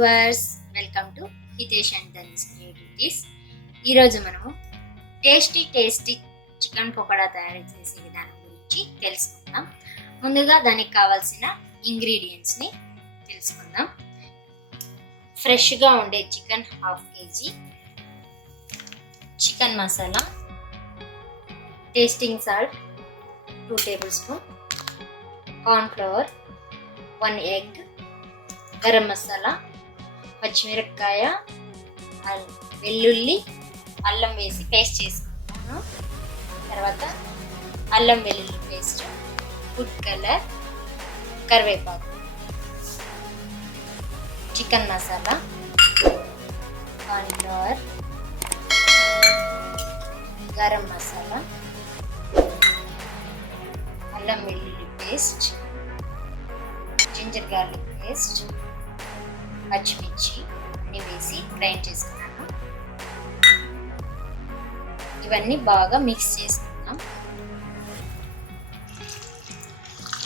Viewers, welcome to Hitesh and Danish creativities. ఈరోజు మనము tasty chicken pakoda తయారు చేసే విధానం గురించి తెలుసుకుందాం. ముందుగా దానికి కావాల్సిన ఇంగ్రీడియంట్స్ని తెలుసుకుందాం. ఫ్రెష్గా ఉండే chicken 1/2 kg, chicken masala, tasting salt 2 tablespoons, cornflour 1 egg, garam masala, పచ్చిమిరపకాయ, వెల్లుల్లి, అల్లం వేసి పేస్ట్ చేసుకుంటాను. తర్వాత అల్లం వెల్లుల్లి పేస్ట్, ఫుడ్ కలర్, కరివేపాకు, చికెన్ మసాలా, కార్న్ఫ్లవర్, గరం మసాలా, అల్లం వెల్లుల్లి పేస్ట్, జింజర్ గార్లిక్ పేస్ట్, పచ్చిమిర్చి అన్ని వేసి గ్రైండ్ చేసుకున్నాను. ఇవన్నీ బాగా మిక్స్ చేసుకున్నాం.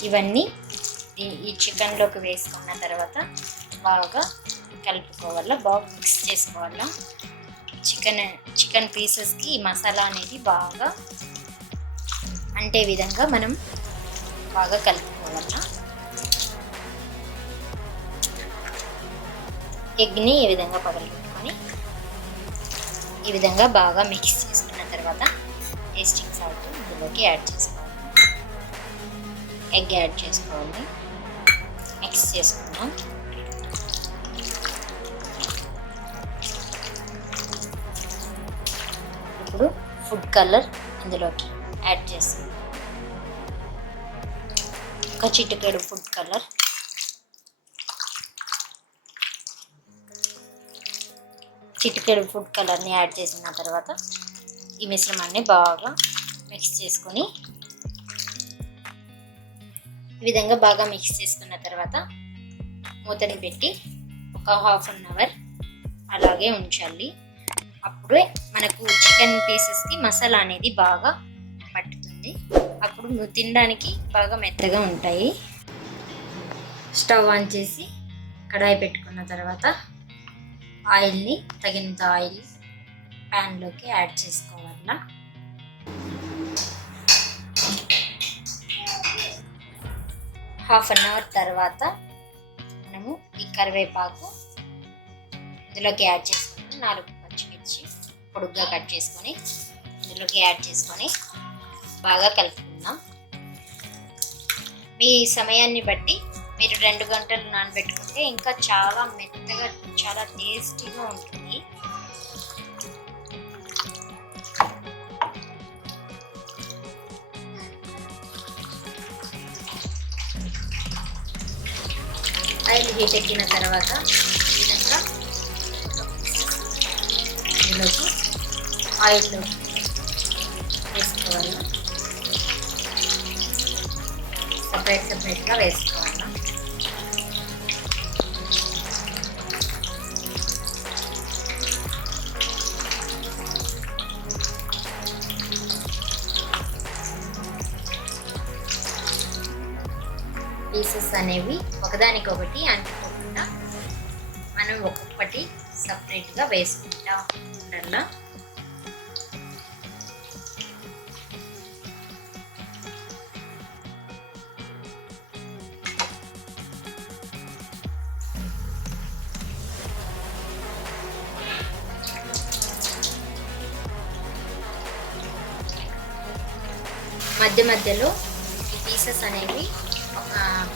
ఇవన్నీ ఈ చికెన్లోకి వేసుకున్న తర్వాత బాగా కలుపుకోవాలా, బాగా మిక్స్ చేసుకోవాలా. చికెన్ పీసెస్కి ఈ మసాలా అనేది బాగా అంటే విధంగా మనం బాగా కలుపుకోవాలా. ఎగ్ని ఈ విధంగా పగలగొట్టుకొని ఈ విధంగా బాగా మిక్స్ చేసుకున్న తర్వాత టేస్టింగ్ సాల్ట్ ఇందులోకి యాడ్ చేసుకోవాలి. ఎగ్ యాడ్ చేసుకోవాలి, మిక్స్ చేసుకుందాం. ఇప్పుడు ఫుడ్ కలర్ ఇందులోకి యాడ్ చేస్తాం. ఒక చిటికెడు ఫుడ్ కలర్, ఫుడ్ కలర్ని యాడ్ చేసిన తర్వాత ఈ మిశ్రమాన్ని బాగా మిక్స్ చేసుకొని ఈ విధంగా బాగా మిక్స్ చేసుకున్న తర్వాత మూతని పెట్టి ఒక 1/2 hour అలాగే ఉంచాలి. అప్పుడే మనకు చికెన్ పీసెస్కి మసాలా అనేది బాగా పట్టుతుంది. అప్పుడు తినడానికి బాగా మెత్తగా ఉంటాయి. స్టవ్ ఆన్ చేసి కడాయి పెట్టుకున్న తర్వాత ఆయిల్ని తగినంత ఆయిల్ ప్యాన్లోకి యాడ్ చేసుకోవాలా. ½ hour తర్వాత మనము ఈ కరివేపాకు ఇందులోకి యాడ్ చేసుకొని 4 పచ్చిమిర్చి పొడుగ్గా కట్ చేసుకొని ఇందులోకి యాడ్ చేసుకొని బాగా కలుపుకుందాం. మీ సమయాన్ని బట్టి మీరు 2 గంటలు నానబెట్టుకుంటే ఇంకా చాలా మెత్తగా చాలా టేస్టీగా ఉంటుంది. ఆయిల్ హీట్ ఎక్కిన తర్వాత ఈ విధంగా ఇందులోకి ఆయిల్లో వేసుకోవాలి. సపరేట్గా వేసుకోవాలి. పీసెస్ అనేవి ఒకదానికొకటి అంటుకోకుండా మనం ఒక్కొక్కటి సపరేట్గా వేసుకుంటా ఉండాలా. మధ్యలో ఈ పీసెస్ అనేవి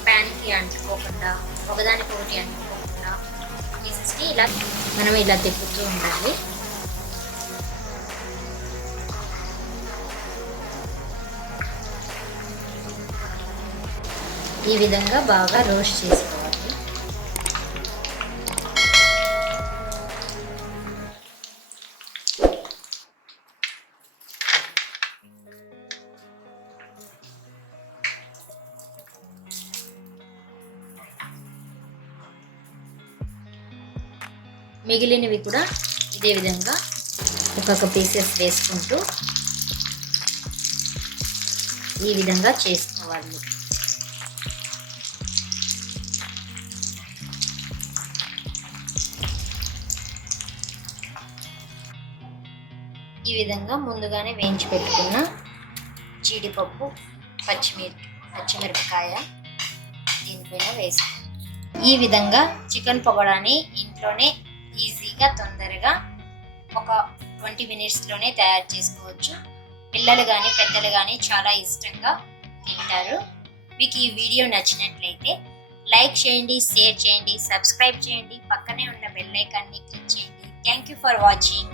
ప్యాన్కి అంటుకోకుండా ఒకదానికొకటి అంటుకోకుండా పీసెస్ని మనం ఇలా తిప్పుతూ ఉండాలి. ఈ విధంగా బాగా రోస్ట్ చేసుకోవాలి. మిగిలినవి కూడా ఇదే విధంగా ఒక్కొక్క పీసెస్ వేసుకుంటూ ఈ విధంగా చేసుకోవాలి. ఈ విధంగా ముందుగానే వేయించి పెట్టుకున్న జీడిపప్పు, పచ్చిమిరపకాయ దీనిపైన వేసుకోవాలి. ఈ విధంగా చికెన్ పకోడాని ఇంట్లోనే ఈజీగా తొందరగా ఒక 20 మినిట్స్లోనే తయారు చేసుకోవచ్చు. పిల్లలు కానీ పెద్దలు కానీ చాలా ఇష్టంగా తింటారు. మీకు ఈ వీడియో నచ్చినట్లయితే లైక్ చేయండి, షేర్ చేయండి, సబ్స్క్రైబ్ చేయండి, పక్కనే ఉన్న బెల్ ఐకాన్ని క్లిక్ చేయండి. Thank you for watching.